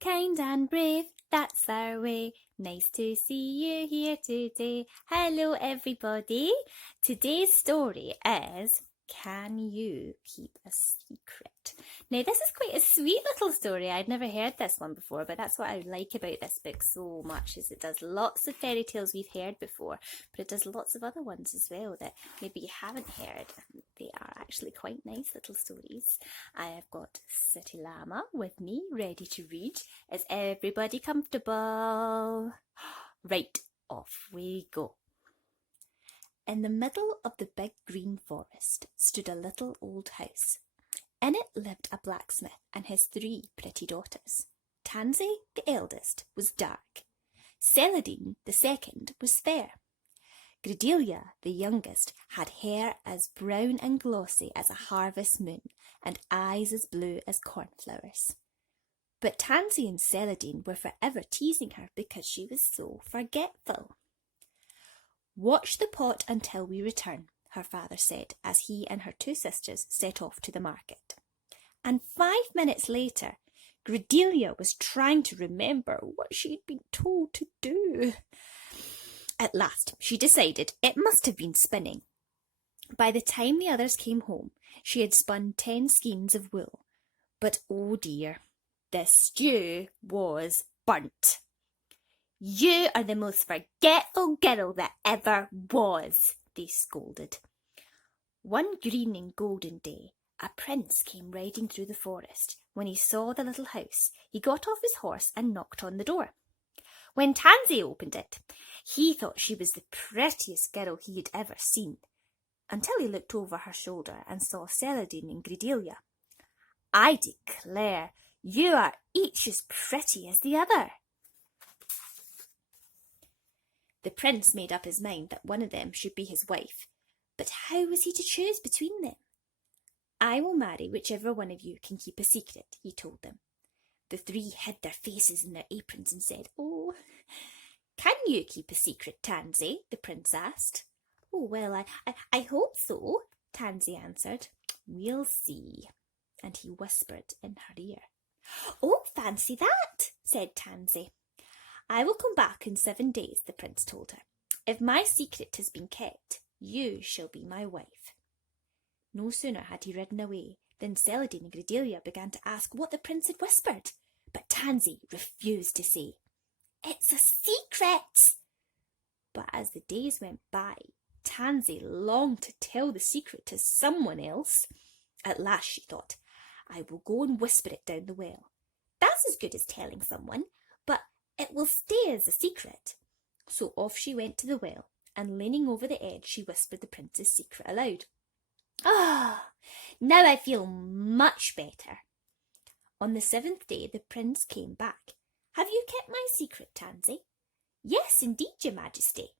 kind and brave, that's our way. Nice to see you here today. Hello everybody. Today's story is Can You Keep a Secret? Now this is quite a sweet little story. I'd never heard this one before, but that's what I like about this book so much, is it does lots of fairy tales we've heard before, but it does lots of other ones as well that maybe you haven't heard. They are actually quite nice little stories. I have got City Llama with me, ready to read. Is everybody comfortable? Right, off we go. In the middle of the big green forest stood a little old house. In it lived a blacksmith and his 3 pretty daughters. Tansy, the eldest, was dark. Celandine, the second, was fair. Gabriella, the youngest, had hair as brown and glossy as a harvest moon and eyes as blue as cornflowers. But Tansy and Celandine were forever teasing her because she was so forgetful. "Watch the pot until we return," her father said as he and her 2 sisters set off to the market. And 5 minutes later, Gabriella was trying to remember what she'd been told to do. At last, she decided it must have been spinning. By the time the others came home, she had spun 10 skeins of wool. But oh dear, the stew was burnt. "You are the most forgetful girl that ever was," they scolded. One green and golden day, a prince came riding through the forest. When he saw the little house, he got off his horse and knocked on the door. When Tansy opened it, he thought she was the prettiest girl he had ever seen, until he looked over her shoulder and saw Celandine and Gabriella. "I declare, you are each as pretty as the other." The prince made up his mind that one of them should be his wife, but how was he to choose between them? "I will marry whichever one of you can keep a secret," he told them. The 3 hid their faces in their aprons and said, "Oh, can you keep a secret, Tansy?" the prince asked. "Oh, well, I hope so," Tansy answered. "We'll see." And he whispered in her ear. "Oh, fancy that," said Tansy. "I will come back in 7 days," the prince told her. "If my secret has been kept, you shall be my wife." No sooner had he ridden away than Celandine and Gabriella began to ask what the prince had whispered, but Tansy refused to say. "It's a secret!" But as the days went by, Tansy longed to tell the secret to someone else. At last she thought, "I will go and whisper it down the well. That's as good as telling someone, but it will stay as a secret." So off she went to the well, and leaning over the edge, she whispered the prince's secret aloud. "Ah, now I feel much better." On the 7th day, the prince came back. "Have you kept my secret, Tansy?" "Yes, indeed, your majesty."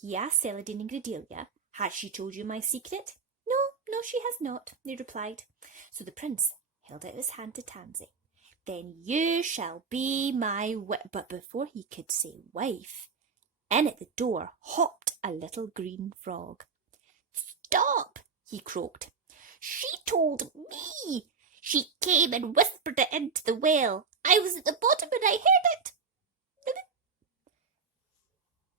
He asked Celandine and Gabriella, "Has she told you my secret?" No, she has not," they replied. So the prince held out his hand to Tansy. "Then you shall be my wife." But before he could say wife, in at the door hopped a little green frog. "Stop!" he croaked. "She told me. She came and whispered it into the well. I was at the bottom and I heard it."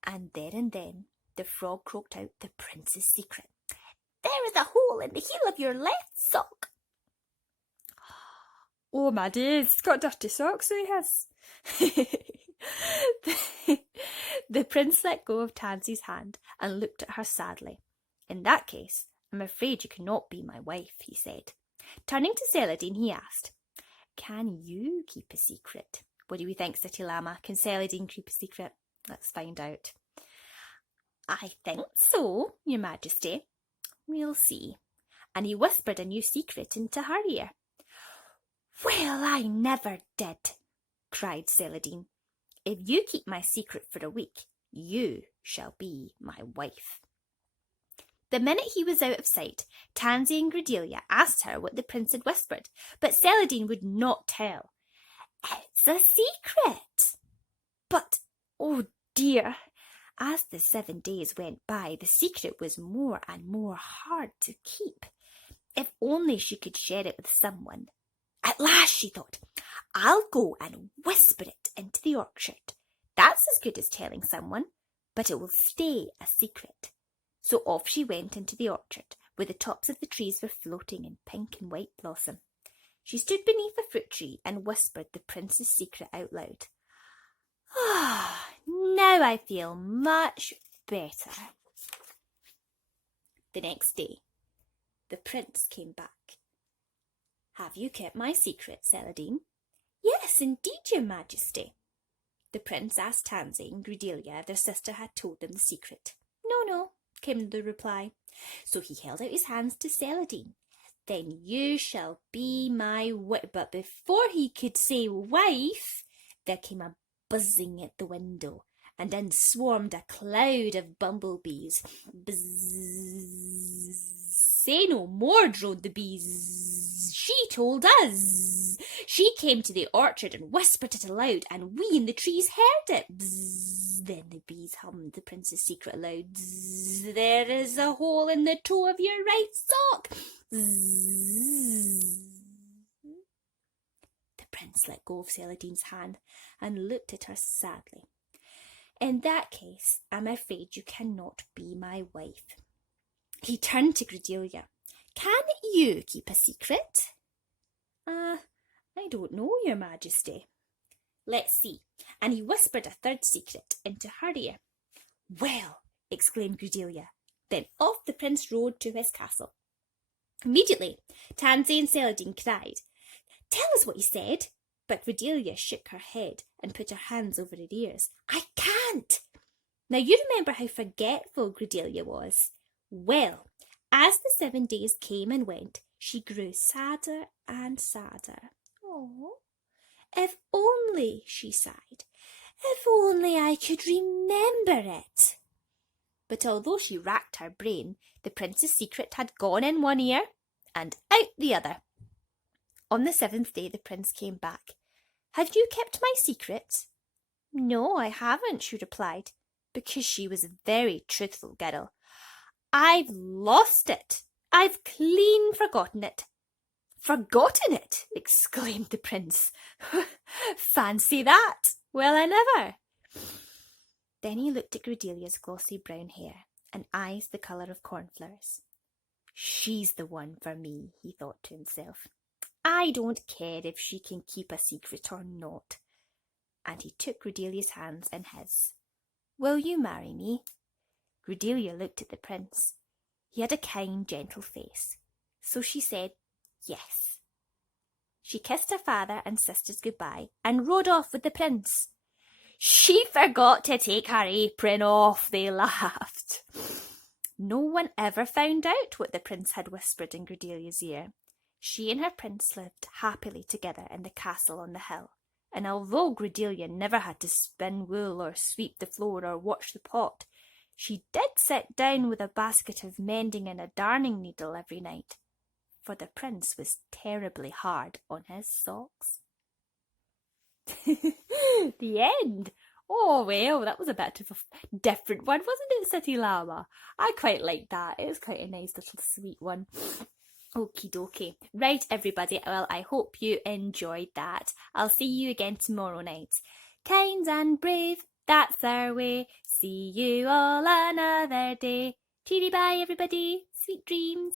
And there and then the frog croaked out the prince's secret. "There is a hole in the heel of your left sock." "Oh, my days, he's got dirty socks, so he has." The prince let go of Tansy's hand and looked at her sadly. "In that case, I'm afraid you cannot be my wife," he said. Turning to Celandine, he asked, "Can you keep a secret?" What do you think, City Llama? Can Celandine keep a secret? Let's find out. "I think so, your majesty." "We'll see." And he whispered a new secret into her ear. "Well, I never did," cried Celandine. "If you keep my secret for a week, you shall be my wife." The minute he was out of sight, Tansy and Gabriella asked her what the prince had whispered, but Celandine would not tell. "It's a secret." But, oh dear, as the 7 days went by, the secret was more and more hard to keep. If only she could share it with someone. At last, she thought, I'll go and whisper it into the orchard. That's as good as telling someone, but it will stay a secret." So off she went into the orchard, where the tops of the trees were floating in pink and white blossom. She stood beneath a fruit tree and whispered the prince's secret out loud. "Ah, now I feel much better." The next day, the prince came back. "Have you kept my secret, Celandine?" "Yes, indeed, your majesty." The prince asked Tansy and Cordelia if their sister had told them the secret. "No, no," came the reply. So he held out his hands to Celandine. "Then you shall be my wife." But before he could say wife, there came a buzzing at the window, and in swarmed a cloud of bumblebees. "Bzzz, say no more," droned the bees. "She told us. She came to the orchard and whispered it aloud, and we in the trees heard it." Bzzz. Then the bees hummed the prince's secret aloud. "Bzzz, there is a hole in the toe of your right sock." Bzzz. The prince let go of Celadine's hand and looked at her sadly. "In that case, I'm afraid you cannot be my wife." He turned to Cordelia. "Can you keep a secret?" I don't know, your majesty." "Let's see." And he whispered a third secret into her ear. "Well," exclaimed Cordelia. Then off the prince rode to his castle. Immediately, Tansy and Celandine cried, "Tell us what he said." But Cordelia shook her head and put her hands over her ears. "I can't." Now you remember how forgetful Cordelia was. Well, as the 7 days came and went, she grew sadder and sadder. "Oh, if only," she sighed, "if only I could remember it." But although she racked her brain, the prince's secret had gone in one ear and out the other. On the 7th day the prince came back. "Have you kept my secret?" "No, I haven't," she replied, because she was a very truthful girl. "I've lost it. I've clean forgotten it." "Forgotten it!" exclaimed the prince. "Fancy that! Well, I never." Then he looked at Cordelia's glossy brown hair and eyes the colour of cornflowers. "She's the one for me," he thought to himself. "I don't care if she can keep a secret or not." And he took Cordelia's hands in his. "Will you marry me?" Cordelia looked at the prince. He had a kind, gentle face. So she said yes. She kissed her father and sisters goodbye and rode off with the prince. "She forgot to take her apron off," they laughed. No one ever found out what the prince had whispered in Cordelia's ear. She and her prince lived happily together in the castle on the hill, and although Cordelia never had to spin wool or sweep the floor or watch the pot, she did sit down with a basket of mending and a darning needle every night, for the prince was terribly hard on his socks. The end. Oh, well, that was a bit of a different one, wasn't it, City Llama? I quite liked that. It was quite a nice little sweet one. Okie dokie. Right, everybody. Well, I hope you enjoyed that. I'll see you again tomorrow night. Kind and brave, that's our way. See you all another day. Cheery bye, everybody. Sweet dreams.